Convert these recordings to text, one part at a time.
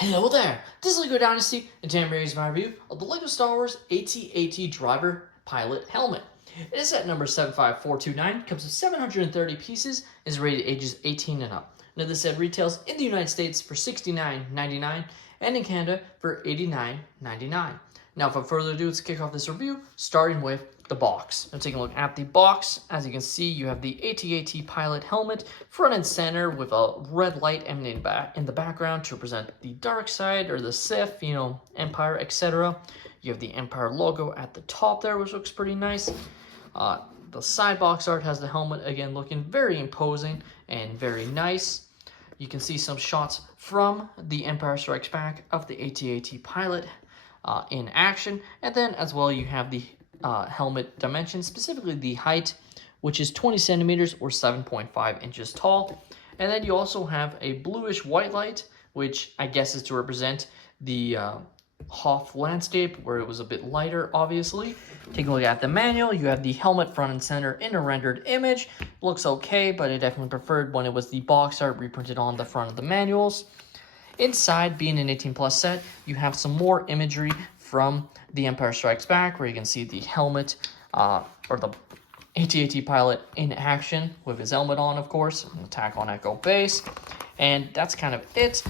Hello there, this is LEGO Dynasty, and today I'm bringing you my review of the LEGO Star Wars AT-AT Driver Pilot Helmet. It is at number 75429, comes with 730 pieces, is rated ages 18 and up. Now this set retails in the United States for $69.99 and in Canada for $89.99. Now without further ado, let's kick off this review, starting with the box. Now taking a look at the box, as you can see, you have the AT-AT Pilot Helmet front and center with a red light emanating back in the background to represent the dark side or the Sith, Empire, etc. You have the Empire logo at the top there, which looks pretty nice. The side box art has the helmet again looking very imposing and very nice. You can see some shots from the Empire Strikes Back of the AT-AT Pilot in action, and then as well you have the helmet dimensions, specifically the height, which is 20 centimeters or 7.5 inches tall. And then you also have a bluish white light, which I guess is to represent the Hoth landscape, where it was a bit lighter, obviously. Taking a look at the manual, you have the helmet front and center in a rendered image. Looks okay, but I definitely preferred when it was the box art reprinted on the front of the manuals. Inside, being an 18+ set, you have some more imagery from The Empire Strikes Back, where you can see the helmet, or the AT-AT pilot in action with his helmet on, of course, and Attack on Echo base. And that's kind of it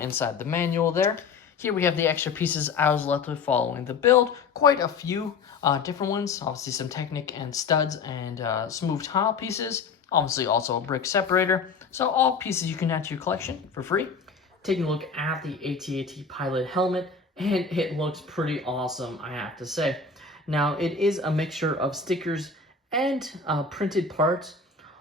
inside the manual there. Here we have the extra pieces I was left with following the build. Quite a few different ones. Obviously some Technic and studs and smooth tile pieces. Obviously also a brick separator. So all pieces you can add to your collection for free. Taking a look at the AT-AT Pilot helmet, and it looks pretty awesome, I have to say. Now, it is a mixture of stickers and printed parts.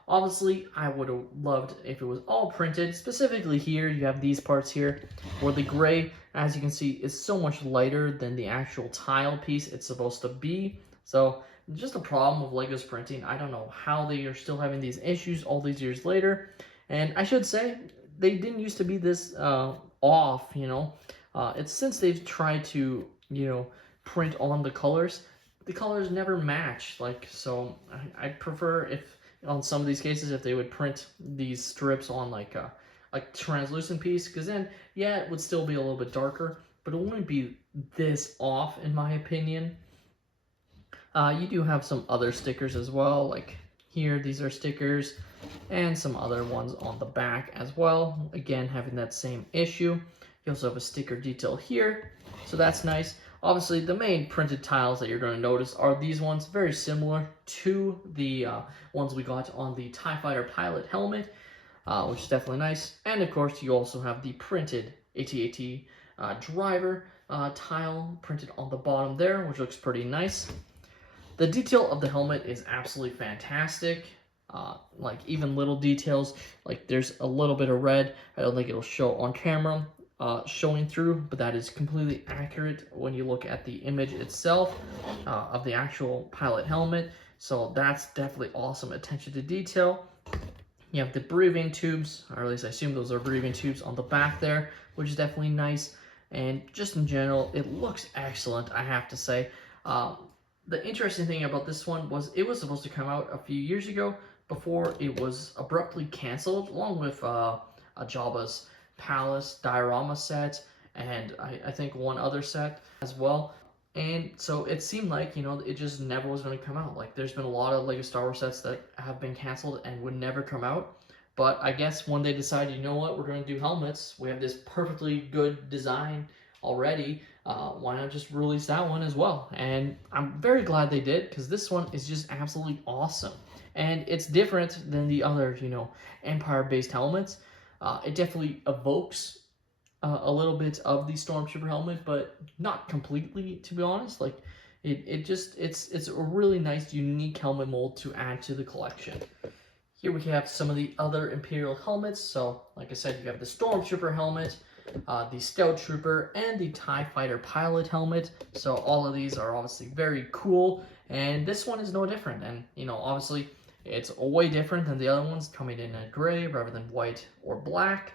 Obviously, I would have loved if it was all printed. Specifically here, you have these parts here, where the gray, as you can see, is so much lighter than the actual tile piece it's supposed to be. So, just a problem with LEGO's printing. I don't know how they are still having these issues all these years later. And I should say, they didn't used to be this off, it's since they've tried to, print on the colors never match. So I'd prefer if, on some of these cases, if they would print these strips on like a translucent piece, because then, yeah, it would still be a little bit darker, but it wouldn't be this off, in my opinion. You do have some other stickers as well, like here, these are stickers, and some other ones on the back as well. Again, having that same issue. You also have a sticker detail here, so that's nice. Obviously, the main printed tiles that you're going to notice are these ones, very similar to the ones we got on the TIE Fighter Pilot helmet, which is definitely nice. And of course, you also have the printed AT-AT driver tile printed on the bottom there, which looks pretty nice. The detail of the helmet is absolutely fantastic. Like even little details, like there's a little bit of red. I don't think it'll show on camera, showing through, but that is completely accurate when you look at the image itself of the actual pilot helmet. So that's definitely awesome attention to detail. You have the breathing tubes, or at least I assume those are breathing tubes on the back there, which is definitely nice. And just in general, it looks excellent, I have to say. The interesting thing about this one was it was supposed to come out a few years ago before it was abruptly canceled, along with a Jabba's Palace diorama set, and I think one other set as well. And so it seemed like, it just never was going to come out. Like, there's been a lot of LEGO Star Wars sets that have been canceled and would never come out. But I guess when they decided, you know what, we're going to do helmets, we have this perfectly good design already, why not just release that one as well? And I'm very glad they did, because this one is just absolutely awesome. And it's different than the other, Empire-based helmets. It definitely evokes a little bit of the Stormtrooper helmet, but not completely, to be honest. Like, it's a really nice, unique helmet mold to add to the collection. Here we have some of the other Imperial helmets. So, like I said, you have the Stormtrooper helmet, the Scout Trooper, and the TIE Fighter Pilot helmet. So all of these are obviously very cool, and this one is no different. And, obviously, it's way different than the other ones, coming in a gray rather than white or black.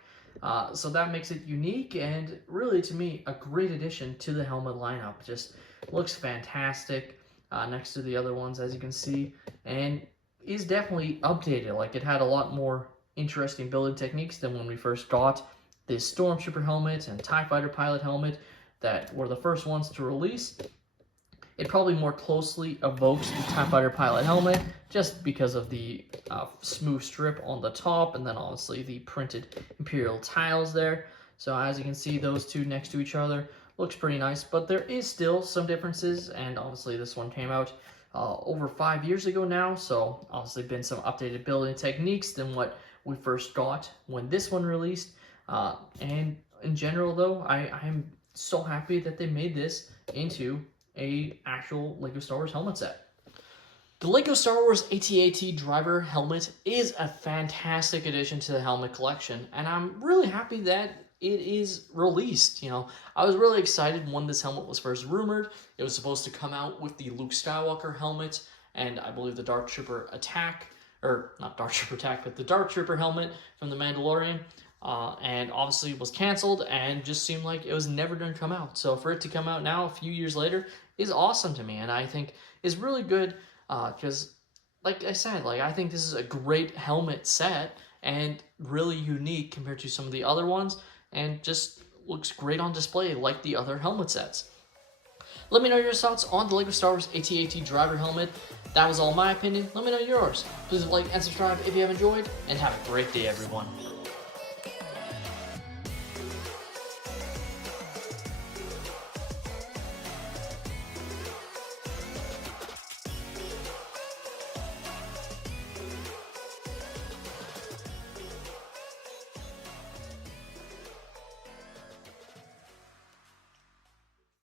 So that makes it unique, and really, to me, a great addition to the helmet lineup. Just looks fantastic next to the other ones, as you can see, and is definitely updated. Like, it had a lot more interesting building techniques than when we first got this Stormtrooper helmet and TIE Fighter pilot helmet that were the first ones to release, it probably more closely evokes the TIE Fighter pilot helmet just because of the smooth strip on the top, and then obviously the printed Imperial tiles there. So as you can see, those two next to each other looks pretty nice, but there is still some differences, and obviously this one came out over 5 years ago now, so obviously been some updated building techniques than what we first got when this one released. And in general though, I'm so happy that they made this into a actual LEGO Star Wars helmet set. The LEGO Star Wars AT-AT driver helmet is a fantastic addition to the helmet collection, and I'm really happy that it is released. You know, I was really excited when this helmet was first rumored. It was supposed to come out with the Luke Skywalker helmet, and I believe the Dark Trooper attack, or not Dark Trooper attack, but the Dark Trooper helmet from The Mandalorian. And obviously was canceled and just seemed like it was never going to come out. So for it to come out now a few years later is awesome to me, and I think is really good because, like I said, I think this is a great helmet set and really unique compared to some of the other ones, and just looks great on display like the other helmet sets. Let me know your thoughts on the LEGO Star Wars AT-AT driver helmet. That was all my opinion. Let me know yours. Please like and subscribe if you have enjoyed, and have a great day, everyone.